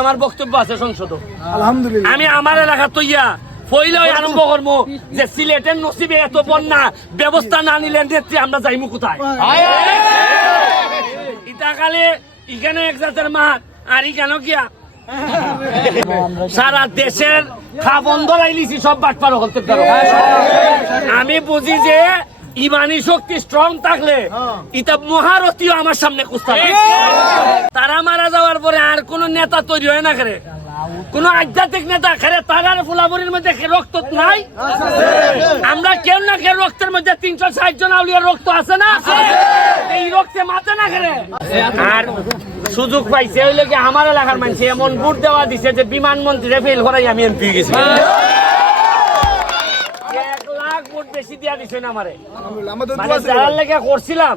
আমার বক্তব্য আছে সংসদ আলহামদুলিল্লাহ। আমি আমার এলাকা তৈয়া পইলে আরম্ভ করব যে সিলেটের নসিবে এত বন্যা ব্যবস্থা না নিলে নেত্রী আমরা যাইমু কোথায়? ইটা কালে এখানে এক জাতের মাঠ আর গিয়া সারা দেশের খা বন্ধ লাইলিছি সব বাট পারো হতে পারো। আমি বুঝি যে ইমানি শক্তি স্ট্রং থাকলে এটা মহারথীও আমার সামনে কুস্তা তারা মারা যাওয়ার পরে আর কোন নেতা তৈরি হয় না করে কোন আধ্যাত্মিক নেতা খেরে তারার ফুলাবরির মধ্যে রক্ত নাই। আমরা কেউ না কেউ রক্তের মধ্যে তিনশো ষাট জন আউলিয়ার রক্ত আছে না? এই রক্তে মাতে না খেলে আর সুযোগ পাইছে ওই লোকে আমার এলাকার মানুষ এমন ভোট দেওয়া দিছে যে বিমানমন্ত্রীরে ফেল করাই আমি এমপি গেছি। বেশি দিয়া দিছে আমারে। মানে যারা করছিলাম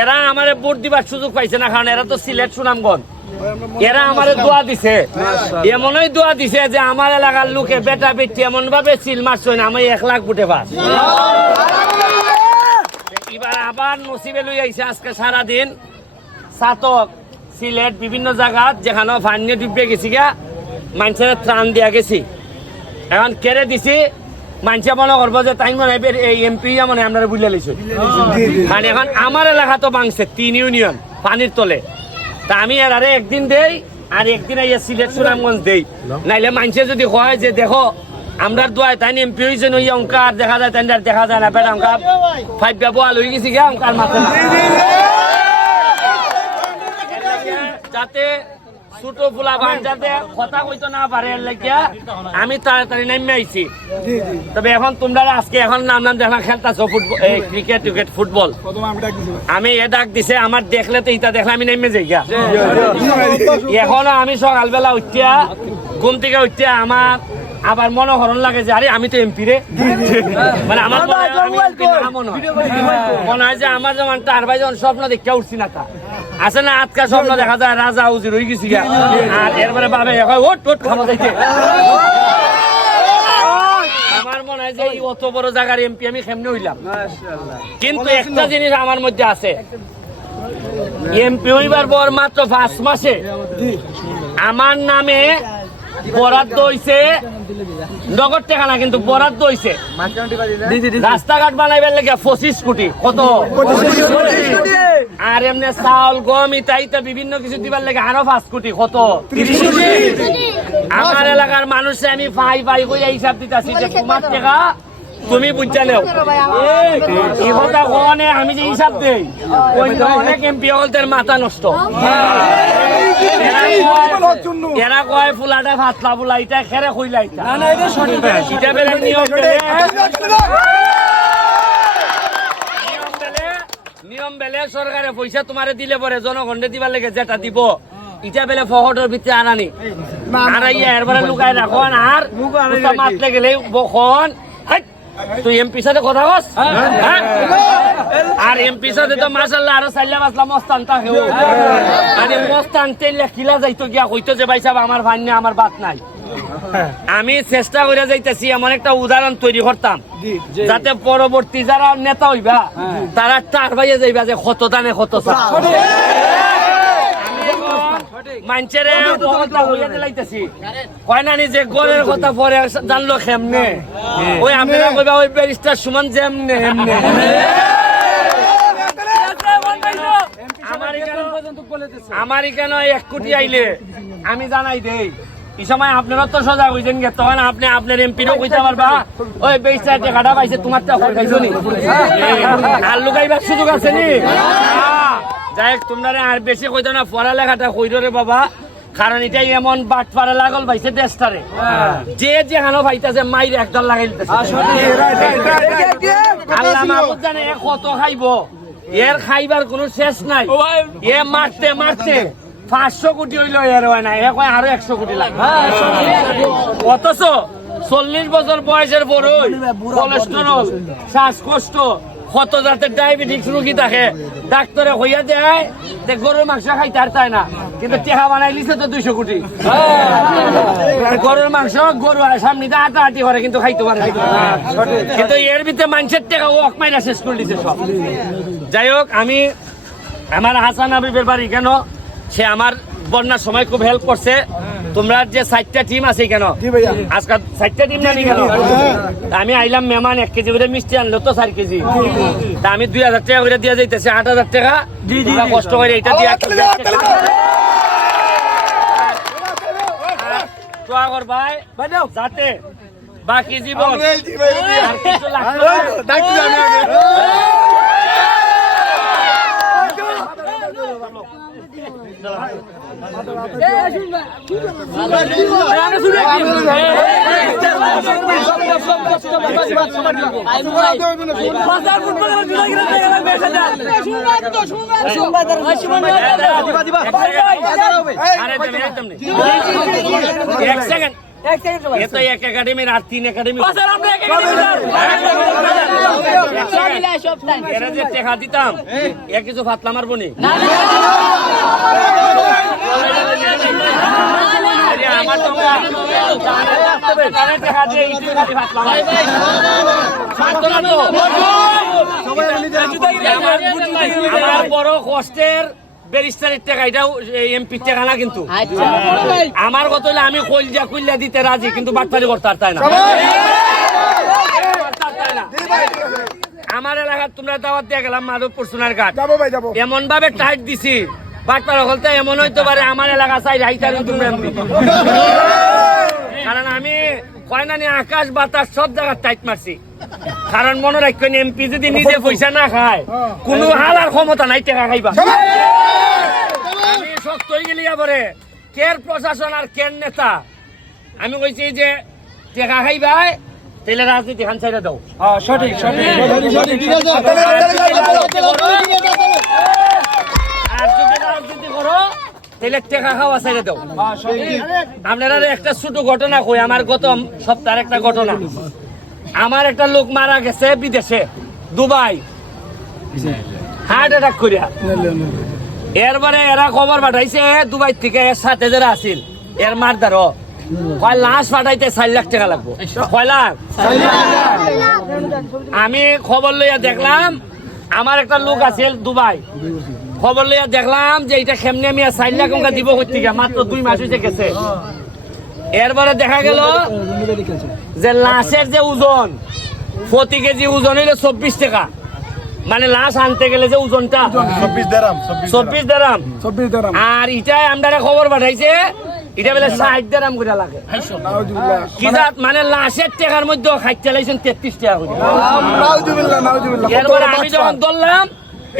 এরা আমারে ভোট দিবার সুযোগ পাইছে না কারণ এরা তো সিলেট সুনামগঞ্জ। এরা আমারে দোয়া দিছে। এমনই দোয়া দিছে যে আমার এলাকার লোকে বেটা বেটি এমন ভাবে সিল মারছে না আমি এক লাখ ভোটে পাস। এবার আবার নসিবে লই আইছে আজকে সারা দিন সাতক সিলেট বিভিন্ন জায়গাত যেখানে ফান্যে ডুবে গেছি গা মানুষের ত্রাণ দিয়া গেছি। এখন কেড়ে দিছি মানুষে মনে করব যে তাই মনে এই এমপি মানে বুঝলে মানে এখন আমার এলাকা তো বাংছে তিন ইউনিয়ন পানির তলে। তা আমি এর আরে একদিন দেই আর একদিন আইয়া সিলেট সুনামগঞ্জ দেই। নাইলে মানুষে যদি হয় যে দেখো আমরা দোয়ায় তাই এমপি হয়েছে নই অঙ্কার দেখা যায় তাই দেখা যায় না বেটা অঙ্কার ফাইভ ব্যবহার হয়ে গেছি গা অঙ্কার মাথা যাতে ছোট ফুলা বান কথা কইতো না পারে লাগিয়া আমি তাড়াতাড়ি নামে আইছি। তবে এখন তোমরা আজকে এখন নাম নাম দেখা খেলতাছো ফুটবল ক্রিকেট ক্রিকেট ফুটবল আমি এ ডাক দিছে আমার দেখলে তো ইটা দেখলে আমি নেমে যাই গা এখনও আমি সকালবেলা উঠিয়া ঘুম থেকে উঠিয়া আমার আবার মনে হরণ লাগে যে আরে আমি তো এমপি রে। মানে আমার। মনে হয় যে আমার যেমন তার ভাই যখন স্বপ্ন দেখতে উঠছি না তা। আছে না আজকা স্বপ্ন দেখা যায় রাজা উজির হয়ে গেছি গা আর এরপরে বাবে ওট ওট আমার মনে হয় যে অত বড় জায়গার এমপি আমি কেমনে হইলাম? কিন্তু একটা জিনিস আমার মধ্যে আছে। এমপি হইবার পর মাত্র পাঁচ মাসে আমার নামে বরাদ্দ হইছে নগদ টাকা না কিন্তু বরাদ্দ হইছে। রাস্তাঘাট বানাইবার লেগে পঁচিশ কোটি। কত? আর এমনি চাউল গম ইতা বিভিন্ন কিছু দিবার লেগে। আরও পাঁচ কোটি কত? আমার এলাকার মানুষে আমি ফাই ফাই করে হিসাব দিতেছি যে তোমার টাকা তুমি নেও। কথা কনে আমি যে হিসাব দেই অন্য অনেক এমপি হলদের মাথা নষ্ট। এরা কয় ফুলাটা ভাতলা ফুলা ইটা খেরে খুইলা নিয়ম নিয়ম বেলে নিয়ম বেলে সরকারে পয়সা তোমারে দিলে পরে জনগণে দিবার লেগে যেটা দিব। ইটা বেলে ফহটের ভিতরে আনানি আনাইয়া এরবারে লুকাই রাখন আর মাতলে গেলে বখন তুই এমপি সাথে কথা হ্যাঁ? আর এমপি সাথে তো মাসাল্লাহ আরও চাইলা বাসলা মস্তান থাকে। আরে মস্তান তেলে খিলা যাইতো গিয়া কইতো যে ভাই সাহেব আমার ভাই আমার বাত নাই। আমি চেষ্টা করে যাইতেছি এমন একটা উদাহরণ তৈরি করতাম। যাতে পরবর্তী যারা নেতা হইবা তারা টার বাইয়ে যাইবা যে কত দানে কত কথা হইয়া দিলাইতেছি কয় নানি যে গরের কথা পরে জানলো ওই আপনারা কইবা ওই ব্যারিস্টার সুমন যেমনে এমনে আমার এখানে এক কোটি আইলে? আমি জানাই দেই। এই সময় আপনারা তো সজাগ হইছেন গে তখন আপনি আপনার এমপিরও কইতে পারবা ওই বেইসা টাকাটা পাইছে তোমার টাকা খাইছো নি আর লুকাইবার সুযোগ আছে নি যাই হোক তোমরা আর বেশি কইতো না পড়ালেখাটা কইরো রে বাবা কারণ এটাই এমন বাট পারে লাগল পাইছে দেশটারে যে যেখানে পাইতেছে মাইর একদল লাগাই আল্লাহ জানে কত খাইব এর খাইবার কোনো শেষ নাই এ মারতে মারতে পাঁচশো কোটি হইল এর হয় না এ আরও একশো কোটি লাগবে। অথচ চল্লিশ বছর বয়সের বড়ই কোলেস্টেরল শ্বাসকষ্ট কত জাতের ডায়াবেটিস রোগী থাকে। ডাক্তারে হইয়া দেয় যে গরুর মাংস খাইতে আর তাই না। কিন্তু টেহা বানাই লিছে তো দুইশো কোটি। গরুর মাংস গরু আর সামনে আটা আটি করে, কিন্তু খাইতে পারে। কিন্তু এর ভিতরে মানুষের টেকা ও অকমাইনা শেষ করে দিছে সব। যাই হোক, আমি আমার হাসান হাবিবের বাড়ি কেন সে আমার বন্যার সময় খুব হেল্প করছে। তোমরা যে চারটা টিম আছে কেন? আজকাল চারটা টিম জানি কেন আমি আইলাম মেহমান এক কেজি করে মিষ্টি আনলো তো চার কেজি। তা আমি দুই হাজার টাকা করে দিয়ে যাইতেছি আট হাজার টাকা। কষ্ট করে এটা দিয়ে ভাই যাতে বাকি জীবন এক একাডেমি টেকা দিতাম এ কিছু ফাতলা মারবো নি আরে আমার তো তারে টেকা দিয়ে ইটি খালি ফাতলা মারে। মারতো না তো? আমার- আমার বড় কষ্টের ব্যারিস্টারের টাকা এটাও এমপির টাকা না কিন্তু। আমার কথা হলে আমি কইলজা কইলা দিতে রাজি কিন্তু বাটপারি করতে আর তাই না? আমার এলাকার তোমরা দাওয়াত দিয়ে গেলাম মাধবপুর সোনার ঘাট যাব ভাই যাব। এমন ভাবে টাইট দিছি বাটপার হলতে এমন হইতে পারে আমার এলাকা চাই রাইতার কারণ আমি কয় না নি আকাশ বাতাস সব জায়গায় টাইট মারছি। কারণ মনে রাখবেন এমপি যদি নিজে পয়সা না খায় কোনো হাল আর ক্ষমতা নাই টাকা খাইবা। আমি শক্ত হয়ে গেলি পরে কের প্রশাসন আর কের নেতা? আমি কইছি যে টেকা খাইবাই তাহলে রাজনীতি খান ছাইড়া দাও। সঠিক সঠিক আর যদি রাজনীতি করো তাহলে টেকা খাওয়া ছাইড়া দাও। আপনারা একটা ছোট ঘটনা কই আমার গত সপ্তাহের একটা ঘটনা। আমার একটা লোক মারা গেছে বিদেশে দুবাই। হার্ট অ্যাটাক করিয়া। এরপরে এরা খবর পাঠাইছে দুবাই থেকে এর সাথে যারা আছিল এর মারদার কয় লাশ পাঠাইতে চার লাখ টাকা লাগবো। কয় লাখ? আমি খবর লইয়া দেখলাম আমার একটা লোক আছিল দুবাই। খবর লইয়া দেখলাম যে এটা খেমনে আমি চার লাখ টাকা দিব থেকে মাত্র দুই মাস হয়েছে গেছে। এরপরে দেখা গেল যে লাশের যে ওজন প্রতি কেজি ওজন হইল চব্বিশ টাকা। মানে লাশ আনতে গেলে যে ওজনটা চব্বিশ দেরাম আর ইটাই আমরা খবর পাঠাইছে এটা বলে ষাট দারাম করে লাগে। কি মানে লাশের টাকার মধ্যে খাইতে লাইছেন তেত্রিশ টাকা করে। এরপরে আমি যখন ধরলাম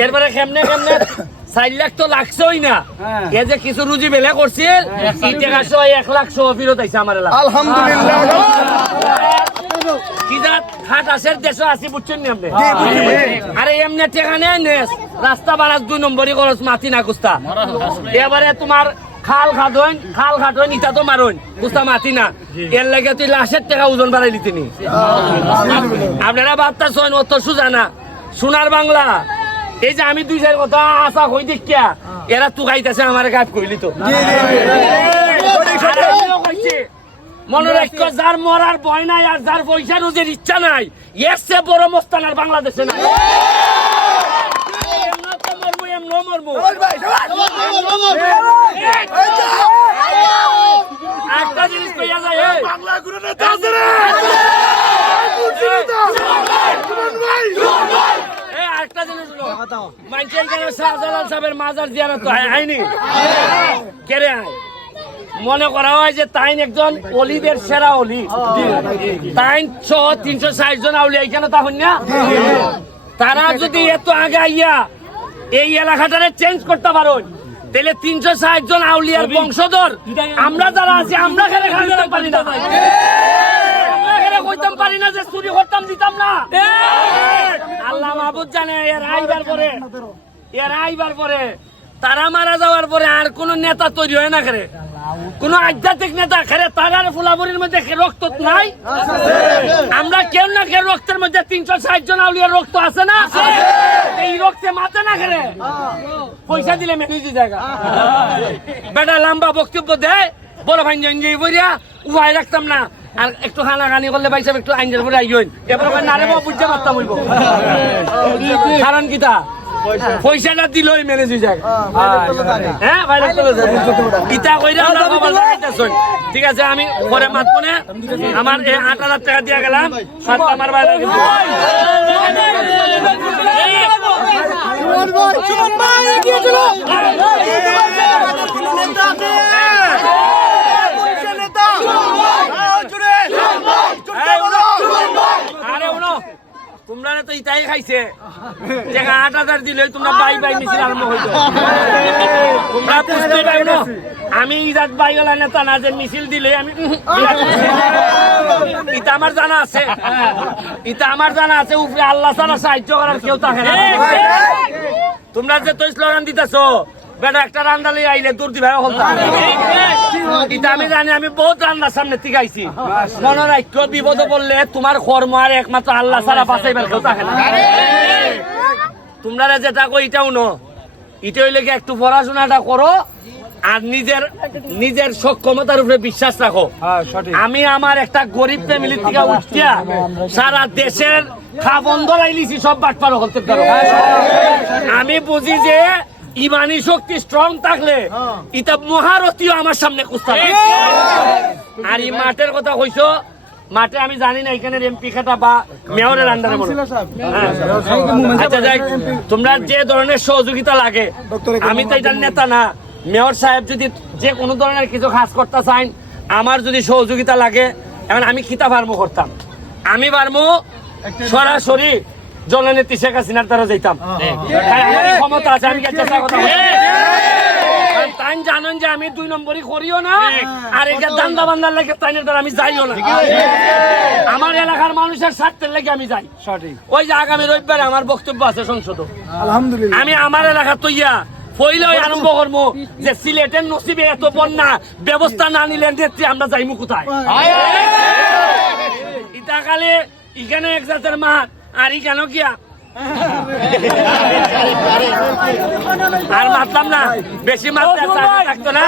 এরপরে কেমনে কেমনে? চার লাখ তো লাগছেই না। হ্যাঁ। এ যে কিছু রুজি বেলে করছিল সহ এক লাখ সহ ফিরত আইছে আমার এলাকা। আলহামদুলিল্লাহ। রাস্তা বাড়ার দুই নম্বরই খরচ মাতি না কুস্তা। এবারে তোমার খাল খাদইন খাল খাটইন ইটা তো মারইন। কুস্তা মাতি না। এর লাগে তুই লাশের টাকা ওজন বাড়াই দিতে নি আপনারা বার্তা শোন অত সুজা না। সোনার বাংলা। এই যে আমি দুই চার কথা আশা হই দেখিয়া এরা তুকাইতেছে আমার গাছ কইলি তো মনে রাখো যার মরার ভয় নাই আর যার পয়সা রোজের ইচ্ছা নাই এর চেয়ে বড় মস্তান আর বাংলাদেশে নাই। একটা জিনিস কইয়া যায় এই, এই আরেকটা জিনিস হলো, মনে করা হয় যে তাইন একজন অলিদের সেরা অলি। তাইন ছ তিনশো ষাট জন আউলি এখানে তখন না? তারা যদি এত আগে আইয়া এই এলাকাটারে চেঞ্জ করতে পারো তাহলে তিনশো ষাট জন আউলিয়ার বংশধর, আমরা যারা আছি, আমরা খেলে খাইতে পারি না আমরা খেলে কইতাম পারি না যে চুরি করতাম, দিতাম না। আল্লাহ মাহবুদ জানে, এর আইবার পরে, এর আইবার পরে, তারা মারা যাওয়ার পরে আর কোন নেতা তৈরি হয় না করে কোন আধ্যাত্মিক নেতা খেরে তারার ফুলাবরির মধ্যে রক্ত নাই। আমরা কেউ না কেউ রক্তের মধ্যে তিনশো ষাট জন আউলিয়ার রক্ত আছে না? এই রক্তে মাতে না খেলে পয়সা দিলে মেনুজি জায়গা। বেটা, লম্বা বক্তব্য দেয় বড় ভাই ইঞ্জয় বইয়া উহাই রাখতাম না। আর একটু হানাগানি করলে ভাই সাহেব একটু আইনের পরে আইন এবার নারে বুঝতে পারতাম কারণ কিতা পয়সাটা দিলই ম্যানেজ হয়ে যায়। হ্যাঁ যাবে ইটা কইরা ঠিক আছে, আমি পরে মাতবো না আমার এই আট হাজার টাকা দিয়ে গেলাম। আমার বাইরে এই উনো। আরে উনো তোমরা তো ইটাই খাইছে। জায়গা আট হাজার দিলে তোমরা বাই বাই মিছিল আরম্ভ হইতো তোমরা বুঝতে পারো না আমি ইজাত বাইওয়ালা নেতা না যে মিছিল দিলে আমি ইটা আমার জানা আছে। ইটা আমার জানা আছে উপরে আল্লাহ ছাড়া সাহায্য করার কেউ থাকে না। তোমরা যে তো স্লোগান দিতেছো বেটা একটা রান্দালে আইলে দূর দিবে হলতা। এটা আমি জানি আমি বহুত রান্নার সামনে থেকে আইছি। মনে রাখো বিপদে বললে তোমার কর্ম আর একমাত্র আল্লাহ ছাড়া বাঁচাইবার কেউ থাকে না। তোমরা যেটা কই এটাও ন। এটা হইলে কি একটু পড়াশোনাটা করো আর নিজের নিজের সক্ষমতার উপরে বিশ্বাস রাখো। আমি আমার একটা গরিব ফ্যামিলি থেকে উঠিয়া সারা দেশের খাবন্ধ লাইলিছি সব বাটপার হতে পারো। আমি বুঝি যে ইমানি শক্তি স্ট্রং থাকলে এটা মহারথীও আমার সামনে কুস্তা আর এই মাঠের কথা কইছো মাঠে আমি জানি না এখানে এমপি খাতা বা মেয়রের আন্ডারে মনে হয়। হ্যাঁ। আচ্ছা যাই তোমরা যে ধরনের সহযোগিতা লাগে আমি তো এটার নেতা না। মেয়র সাহেব যদি যে কোনো ধরনের কিছু কাজ করতে চান আমার যদি সহযোগিতা লাগে এখন আমি খিতা ফার্মো করতাম? আমি ফার্মো সরাসরি জননেত্রী শেখ হাসিনার দ্বারা যাইতাম। তাই আমার ক্ষমতা আছে আমি চেষ্টা তাই জানেন যে আমি দুই নম্বরই করিও না আর এটা দান্দা বান্দার লাগে তাইনের দ্বারা আমি যাইও না। আমার এলাকার মানুষের স্বার্থের লেগে আমি যাই। ওই যে আগামী রবিবারে আমার বক্তব্য আছে সংসদ। আলহামদুলিল্লাহ। আমি আমার এলাকা তৈয়া পইলে আরম্ভ করব যে সিলেটের নসিবে এত বন্যা ব্যবস্থা না নিলে নেত্রী আমরা যাইমু কোথায়? ইটা কালে ইখানে এক জাতের মাঠ আর কেন কিয়া আর মারতাম না বেশি মারতে থাকতো না